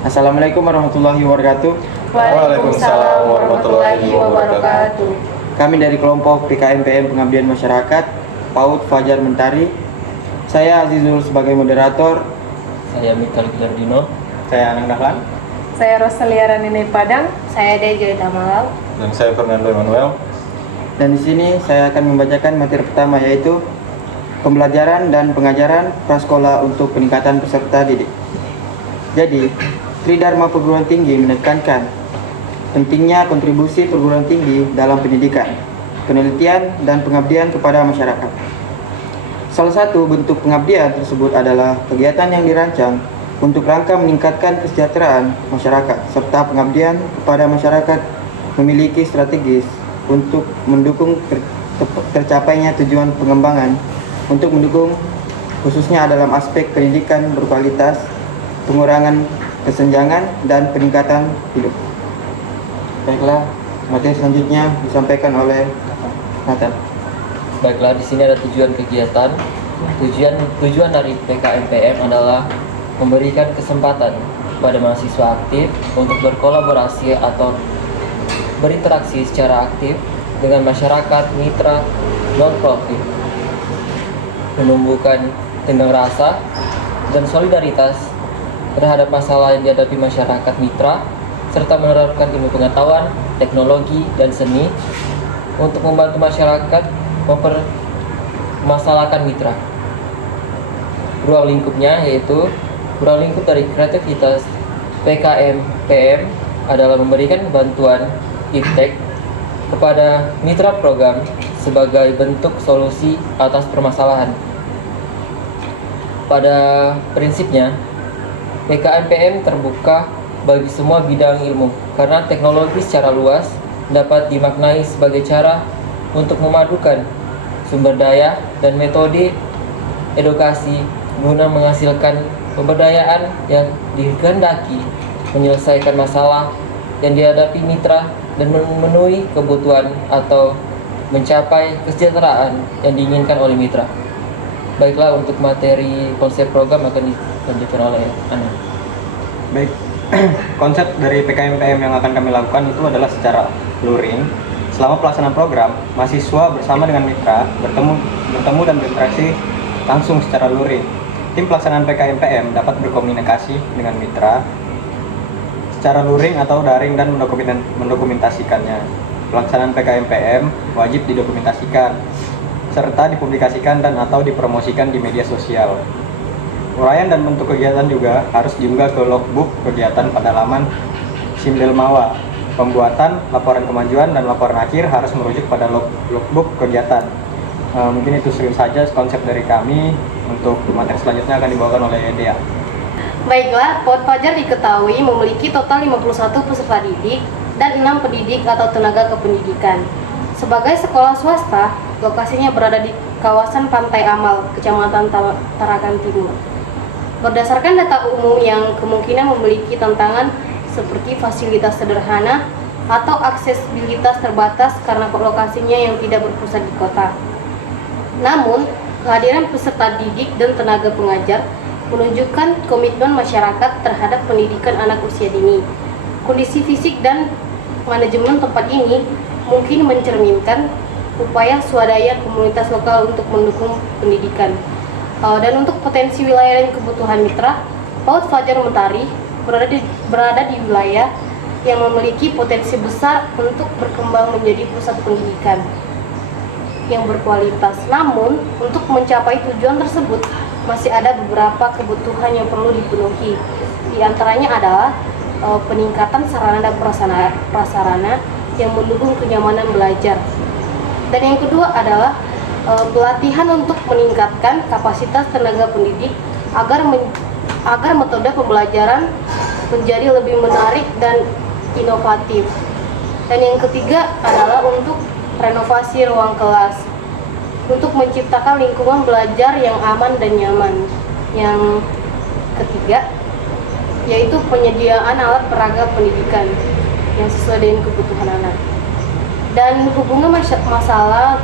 Assalamualaikum warahmatullahi wabarakatuh. Waalaikumsalam warahmatullahi wabarakatuh. Kami dari kelompok PKMPM Pengabdian Masyarakat, PAUD Fajar Mentari. Saya Azizul sebagai moderator. Saya Mikal Gilardino. Saya Anang Dahlan. Saya Rosalia Nene Padang. Saya Dejoy Tamalau. Dan saya Fernando Emmanuel. Dan di sini saya akan membacakan materi pertama, yaitu pembelajaran dan pengajaran prasekolah untuk peningkatan peserta didik. Jadi, Tridharma Perguruan Tinggi menekankan pentingnya kontribusi perguruan tinggi dalam pendidikan, penelitian, dan pengabdian kepada masyarakat. Salah satu bentuk pengabdian tersebut adalah kegiatan yang dirancang untuk rangka meningkatkan kesejahteraan masyarakat, serta pengabdian kepada masyarakat memiliki strategis untuk mendukung tercapainya tujuan pengembangan, untuk mendukung khususnya dalam aspek pendidikan berkualitas, pengurangan kesenjangan, dan peningkatan hidup. Baiklah, materi selanjutnya disampaikan oleh Nathan. Baiklah, di sini ada tujuan kegiatan. Tujuan dari PKMPM adalah memberikan kesempatan pada mahasiswa aktif untuk berkolaborasi atau berinteraksi secara aktif dengan masyarakat mitra non-profit, menumbuhkan tenggang rasa dan solidaritas terhadap masalah yang dihadapi masyarakat mitra, serta menerapkan ilmu pengetahuan, teknologi, dan seni untuk membantu masyarakat mempermasalahkan mitra. Ruang lingkupnya yaitu ruang lingkup dari kreativitas PKMPM adalah memberikan bantuan iptek kepada mitra program sebagai bentuk solusi atas permasalahan. Pada prinsipnya, PKMPM terbuka bagi semua bidang ilmu karena teknologi secara luas dapat dimaknai sebagai cara untuk memadukan sumber daya dan metode edukasi guna menghasilkan pemberdayaan yang dikehendaki, menyelesaikan masalah yang dihadapi mitra, dan memenuhi kebutuhan atau mencapai kesejahteraan yang diinginkan oleh mitra. Baiklah, untuk materi konsep program akan dilanjutkan oleh Ana. Baik, konsep dari PKMPM yang akan kami lakukan itu adalah secara luring. Selama pelaksanaan program, mahasiswa bersama dengan mitra bertemu dan berinteraksi langsung secara luring. Tim pelaksanaan PKMPM dapat berkomunikasi dengan mitra secara luring atau daring dan mendokumentasikannya. Pelaksanaan PKMPM wajib didokumentasikan serta dipublikasikan dan atau dipromosikan di media sosial. Uraian dan bentuk kegiatan juga harus diunggah ke logbook kegiatan pada laman Simdelmawa. Pembuatan laporan kemajuan dan laporan akhir harus merujuk pada logbook kegiatan. Mungkin itu saja konsep dari kami. Untuk materi selanjutnya akan dibawakan oleh Dea. Baiklah, PAUD Fajar diketahui memiliki total 51 peserta didik dan 6 pendidik atau tenaga kependidikan. Sebagai sekolah swasta, lokasinya berada di kawasan Pantai Amal, Kecamatan Tarakan Timur. Berdasarkan data umum yang kemungkinan memiliki tantangan seperti fasilitas sederhana atau aksesibilitas terbatas karena lokasinya yang tidak berpusat di kota. Namun, kehadiran peserta didik dan tenaga pengajar menunjukkan komitmen masyarakat terhadap pendidikan anak usia dini. Kondisi fisik dan manajemen tempat ini mungkin mencerminkan upaya swadaya komunitas lokal untuk mendukung pendidikan. Dan untuk potensi wilayah dan kebutuhan mitra, PAUD Fajar Mentari berada di wilayah yang memiliki potensi besar untuk berkembang menjadi pusat pendidikan yang berkualitas. Namun, untuk mencapai tujuan tersebut, masih ada beberapa kebutuhan yang perlu dipenuhi. Di antaranya adalah peningkatan sarana dan prasarana yang mendukung kenyamanan belajar. Dan yang kedua adalah pelatihan untuk meningkatkan kapasitas tenaga pendidik agar metode pembelajaran menjadi lebih menarik dan inovatif. Dan yang ketiga adalah untuk renovasi ruang kelas untuk menciptakan lingkungan belajar yang aman dan nyaman. Yang ketiga yaitu penyediaan alat peraga pendidikan yang sesuai dengan kebutuhan anak. Dan hubungan masalah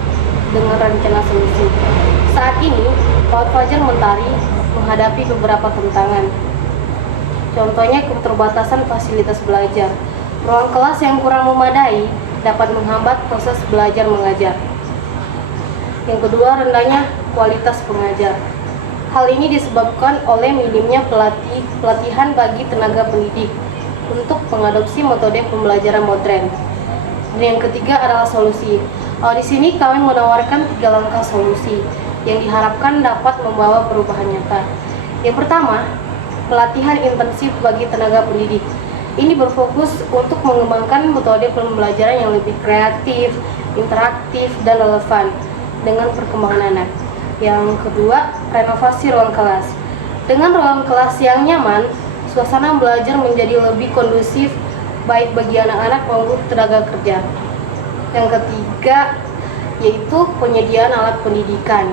dengan rencana solusi. Saat ini, PAUD Fajar Mentari menghadapi beberapa tantangan. Contohnya keterbatasan fasilitas belajar. Ruang kelas yang kurang memadai dapat menghambat proses belajar mengajar. Yang kedua, rendahnya kualitas pengajar. Hal ini disebabkan oleh minimnya pelatihan bagi tenaga pendidik untuk mengadopsi metode pembelajaran modern. Dan yang ketiga adalah solusi. Di sini kami menawarkan 3 langkah solusi yang diharapkan dapat membawa perubahan nyata. Yang pertama, pelatihan intensif bagi tenaga pendidik. Ini berfokus untuk mengembangkan metode pembelajaran yang lebih kreatif, interaktif, dan relevan dengan perkembangan anak. Yang kedua, renovasi ruang kelas. Dengan ruang kelas yang nyaman, suasana belajar menjadi lebih kondusif baik bagi anak-anak maupun tenaga kerja. Yang ketiga, yaitu penyediaan alat pendidikan.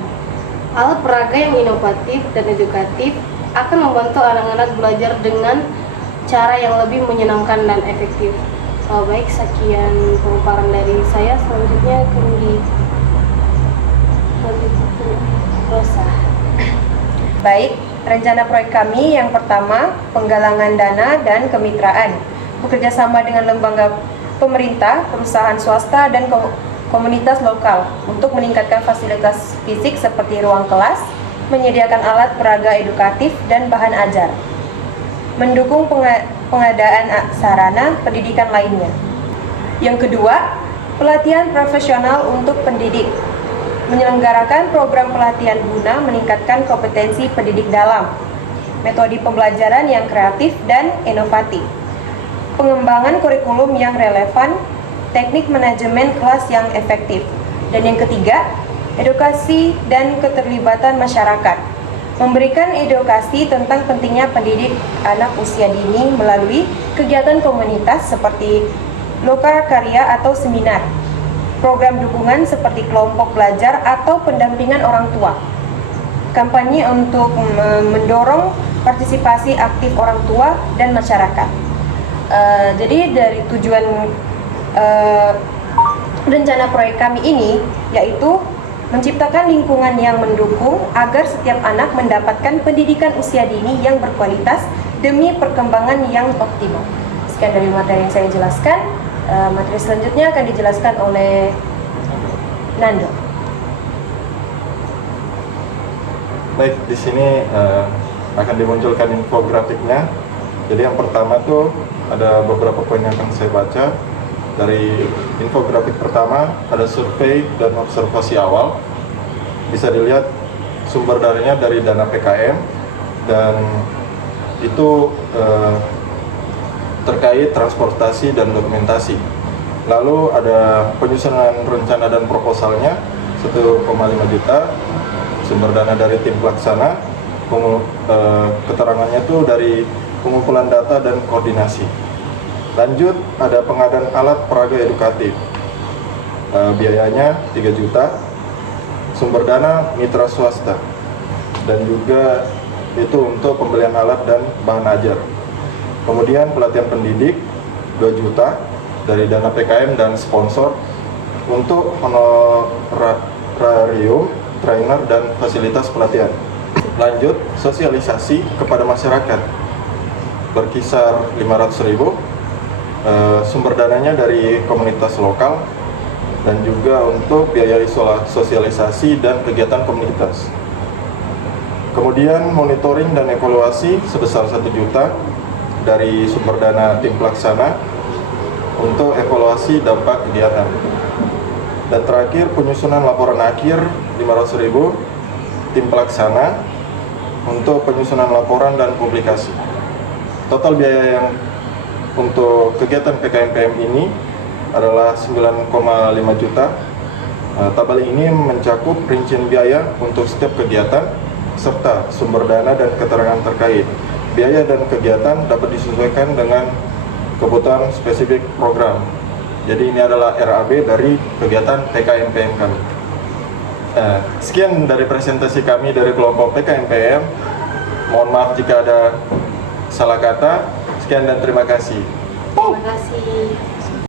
Alat peraga yang inovatif dan edukatif akan membantu anak-anak belajar dengan cara yang lebih menyenangkan dan efektif. Baik, sekian pemaparan dari saya. Selanjutnya akan Rosa. Baik, rencana proyek kami yang pertama, penggalangan dana dan kemitraan. Bekerjasama dengan lembaga pemerintah, perusahaan swasta, dan komunitas lokal untuk meningkatkan fasilitas fisik seperti ruang kelas, menyediakan alat peraga edukatif dan bahan ajar, mendukung pengadaan sarana pendidikan lainnya. Yang kedua, pelatihan profesional untuk pendidik, menyelenggarakan program pelatihan guna meningkatkan kompetensi pendidik dalam metode pembelajaran yang kreatif dan inovatif, pengembangan kurikulum yang relevan, teknik manajemen kelas yang efektif. Dan yang ketiga, edukasi dan keterlibatan masyarakat, memberikan edukasi tentang pentingnya pendidik anak usia dini melalui kegiatan komunitas seperti lokakarya atau seminar, program dukungan seperti kelompok belajar atau pendampingan orang tua, kampanye untuk mendorong partisipasi aktif orang tua dan masyarakat. Jadi dari tujuan rencana proyek kami ini yaitu menciptakan lingkungan yang mendukung agar setiap anak mendapatkan pendidikan usia dini yang berkualitas demi perkembangan yang optimal. Sekian dari materi yang saya jelaskan. Materi selanjutnya akan dijelaskan oleh Nando. Baik, di sini akan dimunculkan infografiknya. Jadi yang pertama tuh ada beberapa poin yang akan saya baca. Dari infografik pertama ada survei dan observasi awal. Bisa dilihat sumber dananya dari dana PKM dan itu terkait transportasi dan dokumentasi. Lalu ada penyusunan rencana dan proposalnya 1,5 juta, sumber dana dari tim pelaksana, keterangannya itu dari pengumpulan data dan koordinasi. Lanjut ada pengadaan alat peraga edukatif, biayanya 3 juta, sumber dana mitra swasta, dan juga itu untuk pembelian alat dan bahan ajar. Kemudian pelatihan pendidik 2 juta dari dana PKM dan sponsor untuk honorarium, trainer, dan fasilitas pelatihan. Lanjut, sosialisasi kepada masyarakat berkisar 500.000, sumber dananya dari komunitas lokal dan juga untuk biaya sosialisasi dan kegiatan komunitas. Kemudian monitoring dan evaluasi sebesar 1 juta dari sumber dana tim pelaksana untuk evaluasi dampak kegiatan. Dan terakhir penyusunan laporan akhir 500.000 tim pelaksana untuk penyusunan laporan dan publikasi. Total biaya yang untuk kegiatan PKMPM ini adalah 9,5 juta. Tabel ini mencakup rincian biaya untuk setiap kegiatan serta sumber dana dan keterangan terkait. Biaya dan kegiatan dapat disesuaikan dengan kebutuhan spesifik program. Jadi ini adalah RAB dari kegiatan PKMPM kami. Sekian dari presentasi kami dari kelompok PKMPM. Mohon maaf jika ada salah kata. Sekian dan terima kasih. Terima kasih.